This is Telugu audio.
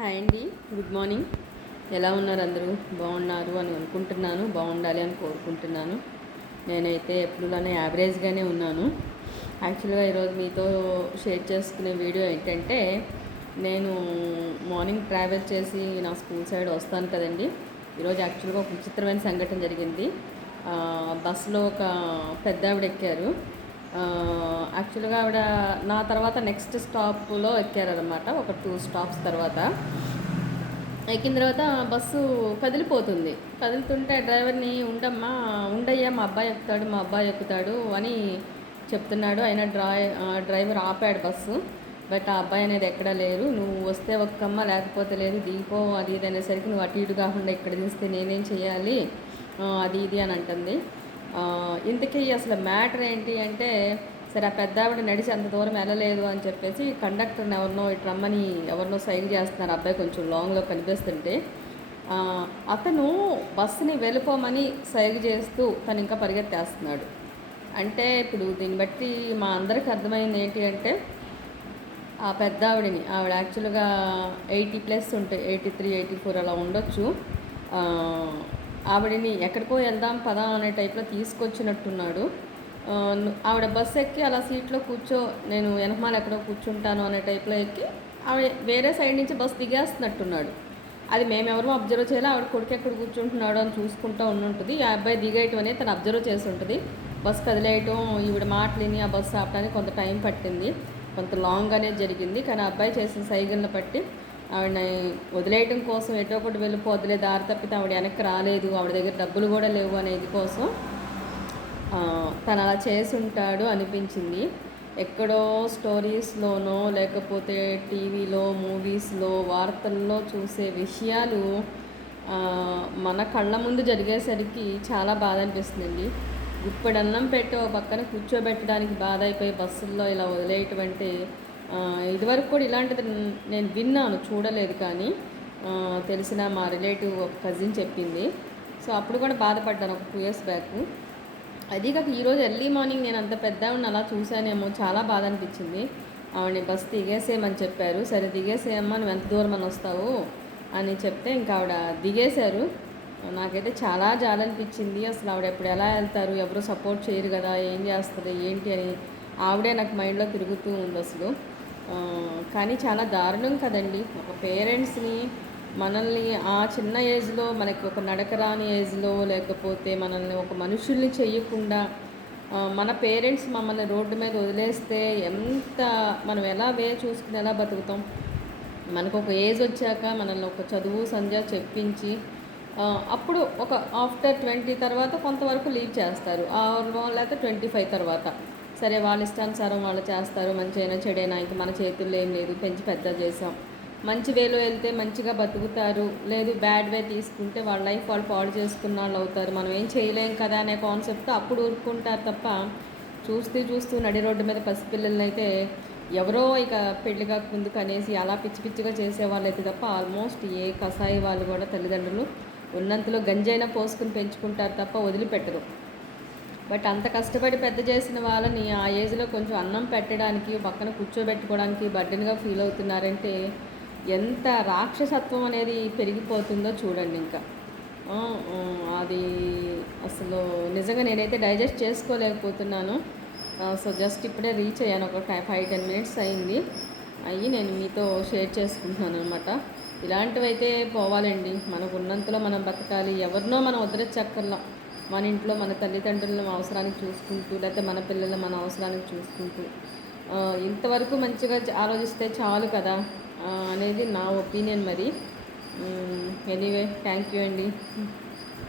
హాయ్ అండి, గుడ్ మార్నింగ్. ఎలా ఉన్నారు అందరూ? బాగున్నారు అని అనుకుంటున్నాను, బాగుండాలి అని కోరుకుంటున్నాను. నేనైతే ఎప్పుడులానే యావరేజ్గానే ఉన్నాను. యాక్చువల్గా ఈరోజు మీతో షేర్ చేసుకునే వీడియో ఏంటంటే, నేను మార్నింగ్ ట్రావెల్ చేసి నా స్కూల్ సైడ్ వస్తాను కదండి. ఈరోజు యాక్చువల్గా ఒక విచిత్రమైన సంఘటన జరిగింది. బస్సులో ఒక పెద్ద ఆవిడ ఎక్కారు. యాక్చువల్గా ఆవిడ నా తర్వాత నెక్స్ట్ స్టాప్లో ఎక్కారనమాట. ఒక 2 స్టాప్స్ తర్వాత ఎక్కిన తర్వాత బస్సు కదిలిపోతుంది. కదులుతుంటే డ్రైవర్ని ఉండయ్యా, మా అబ్బాయి ఎక్కుతాడు అని చెప్తున్నాడు. అయినా డ్రైవర్ ఆపాడు బస్సు. బట్ ఆ అబ్బాయి అనేది ఎక్కడా లేరు. నువ్వు వస్తే ఒక్కమ్మ, లేకపోతే లేదు, దిగిపో, అది ఇది అనేసరికి నువ్వు అటు ఇటు కాకుండా ఇక్కడ దిస్తే నేనేం చేయాలి, అది ఇది అని అంటుంది. ఇంతకీ అసలు మ్యాటర్ ఏంటి అంటే, సరే ఆ పెద్ద ఆవిడ నడిచి అంత దూరం వెళ్ళలేదు అని చెప్పేసి కండక్టర్ని ఎవరినో ఇటు రమ్మని ఎవరినో సైగ చేస్తున్నారు. అబ్బాయి కొంచెం లాంగ్లో కనిపిస్తుంటే అతను బస్సుని వెళ్ళిపోమని సైగ చేస్తూ తను ఇంకా పరిగెత్తేస్తున్నాడు. అంటే ఇప్పుడు దీన్ని బట్టి మా అందరికి అర్థమైంది ఏంటి అంటే, ఆ పెద్ద ఆవిడ యాక్చువల్గా 80+ ఉంటాయి, 83, 84 అలా ఉండొచ్చు. ఆవిడని ఎక్కడికో వెళ్దాం పదా అనే టైప్లో తీసుకొచ్చినట్టున్నాడు. ఆవిడ బస్సు ఎక్కి అలా సీట్లో నేను వెనకమాల ఎక్కడో కూర్చుంటాను అనే టైప్లో ఎక్కి ఆవిడ వేరే సైడ్ నుంచి బస్సు దిగేస్తున్నట్టున్నాడు. అది మేమెవరూ అబ్జర్వ్ చేయాలి. ఆవిడ కొడుకు ఎక్కడ కూర్చుంటున్నాడు అని చూసుకుంటూ ఉంటుంది. ఆ అబ్బాయి దిగేయటం అనేది తను అబ్జర్వ్ చేసి ఉంటుంది. బస్సు కదిలేయటం, ఈవిడ మాటలిని ఆ బస్సు ఆపడానికి కొంత టైం పట్టింది, కొంత లాంగ్ అనేది జరిగింది. కానీ ఆ అబ్బాయి చేసిన సైకిల్ని బట్టి ఆవిడని వదిలేయటం కోసం ఎటో ఒకటి వెళ్ళిపోద్దులే, దారి తప్పితే ఆవిడ వెనక్కి రాలేదు, ఆవిడ దగ్గర డబ్బులు కూడా లేవు అనేది కోసం తను అలా చేసి ఉంటాడు అనిపించింది. ఎక్కడో స్టోరీస్లోనో లేకపోతే టీవీలో, మూవీస్లో, వార్తల్లో చూసే విషయాలు మన కళ్ళ ముందు జరిగేసరికి చాలా బాధ అనిపిస్తుందండి. గుప్పెడన్నం పెట్టి ఓ పక్కన కూర్చోబెట్టడానికి బాధ అయిపోయి బస్సుల్లో ఇలా వదిలేయటం ఇదివరకు కూడా ఇలాంటిది నేను విన్నాను, చూడలేదు. కానీ తెలిసిన మా రిలేటివ్ ఒక కజిన్ చెప్పింది. సో అప్పుడు కూడా బాధపడ్డాను ఒక 2 years బ్యాక్. అది కాక ఈరోజు ఎర్లీ మార్నింగ్ నేను అంత పెద్దవాడిని అలా చూశానేమో, చాలా బాధ అనిపించింది. ఆవిడని బస్సు దిగేసేయమని చెప్పారు. సరే దిగేసేయమ్మా, నువ్వు ఎంత దూరం అని వస్తావు అని చెప్తే ఇంకా ఆవిడ దిగేశారు. నాకైతే చాలా జాలనిపించింది. అసలు ఆవిడ ఎప్పుడు ఎలా వెళ్తారు, ఎవరు సపోర్ట్ చేయరు కదా, ఏం చేస్తుంది ఏంటి అని ఆవిడే నాకు మైండ్లో తిరుగుతూ ఉంది అసలు. కానీ చాలా దారుణం కదండి. ఒక పేరెంట్స్ని, మనల్ని ఆ చిన్న ఏజ్లో, మనకి ఒక నడకరాని ఏజ్లో, లేకపోతే మనల్ని ఒక మనుషుల్ని చేయకుండా మన పేరెంట్స్ మమ్మల్ని రోడ్డు మీద వదిలేస్తే మనం ఎలా చూసుకుని ఎలా బతుకుతాం? మనకు ఒక ఏజ్ వచ్చాక మనల్ని ఒక చదువు సంధ్య చెప్పించి అప్పుడు ఒక ఆఫ్టర్ 20 తర్వాత కొంతవరకు లీవ్ చేస్తారు, లేకపోతే 25 తర్వాత సరే వాళ్ళ ఇష్టానుసారం వాళ్ళు చేస్తారు. మంచైనా చెడైనా ఇంక మన చేతుల్లో ఏం లేదు, పెంచి పెద్ద చేసాం. మంచి వేలో వెళ్తే మంచిగా బతుకుతారు, లేదు బ్యాడ్ వే తీసుకుంటే వాళ్ళ లైఫ్ వాళ్ళు పాడు చేసుకున్న వాళ్ళు అవుతారు. మనం ఏం చేయలేం కదా అనే కాన్సెప్ట్తో అప్పుడు ఊరుకుంటారు తప్ప, చూస్తూ నడి రోడ్డు మీద పసిపిల్లల్ని అయితే ఎవరో ఇక పెళ్లిగా ముందుకు అనేసి అలా పిచ్చి పిచ్చిగా చేసేవాళ్ళు అయితే తప్ప, ఆల్మోస్ట్ ఏ కసాయి వాళ్ళు కూడా తల్లిదండ్రులు ఉన్నంతలో గంజైనా పోసుకుని పెంచుకుంటారు తప్ప వదిలిపెట్టరు. బట్ అంత కష్టపడి పెద్ద చేసిన వాళ్ళని ఆ ఏజ్లో కొంచెం అన్నం పెట్టడానికి, పక్కన కూర్చోబెట్టుకోవడానికి బర్డెన్గా ఫీల్ అవుతున్నారంటే ఎంత రాక్షసత్వం అనేది పెరిగిపోతుందో చూడండి. ఇంకా అది అసలు నిజంగా నేనైతే డైజెస్ట్ చేసుకోలేకపోతున్నాను. సో జస్ట్ ఇప్పుడే రీచ్ అయ్యాను, ఒక 5-10 minutes అయింది. నేను మీతో షేర్ చేసుకుంటున్నాను అనమాట. ఇలాంటివి అయితే పోవాలండి. మనకు ఉన్నంతలో మనం బతకాలి. ఎవరినో మనం వదిలేచ్చక్కర్లా. మన ఇంట్లో మన తల్లిదండ్రులను అవసరానికి చూసుకుంటూ, లేకపోతే మన పిల్లలు మన అవసరానికి చూసుకుంటూ ఇంతవరకు మంచిగా ఆలోచిస్తే చాలు కదా అనేది నా ఒపీనియన్. మరి ఎనీవే, థ్యాంక్ యూ అండి.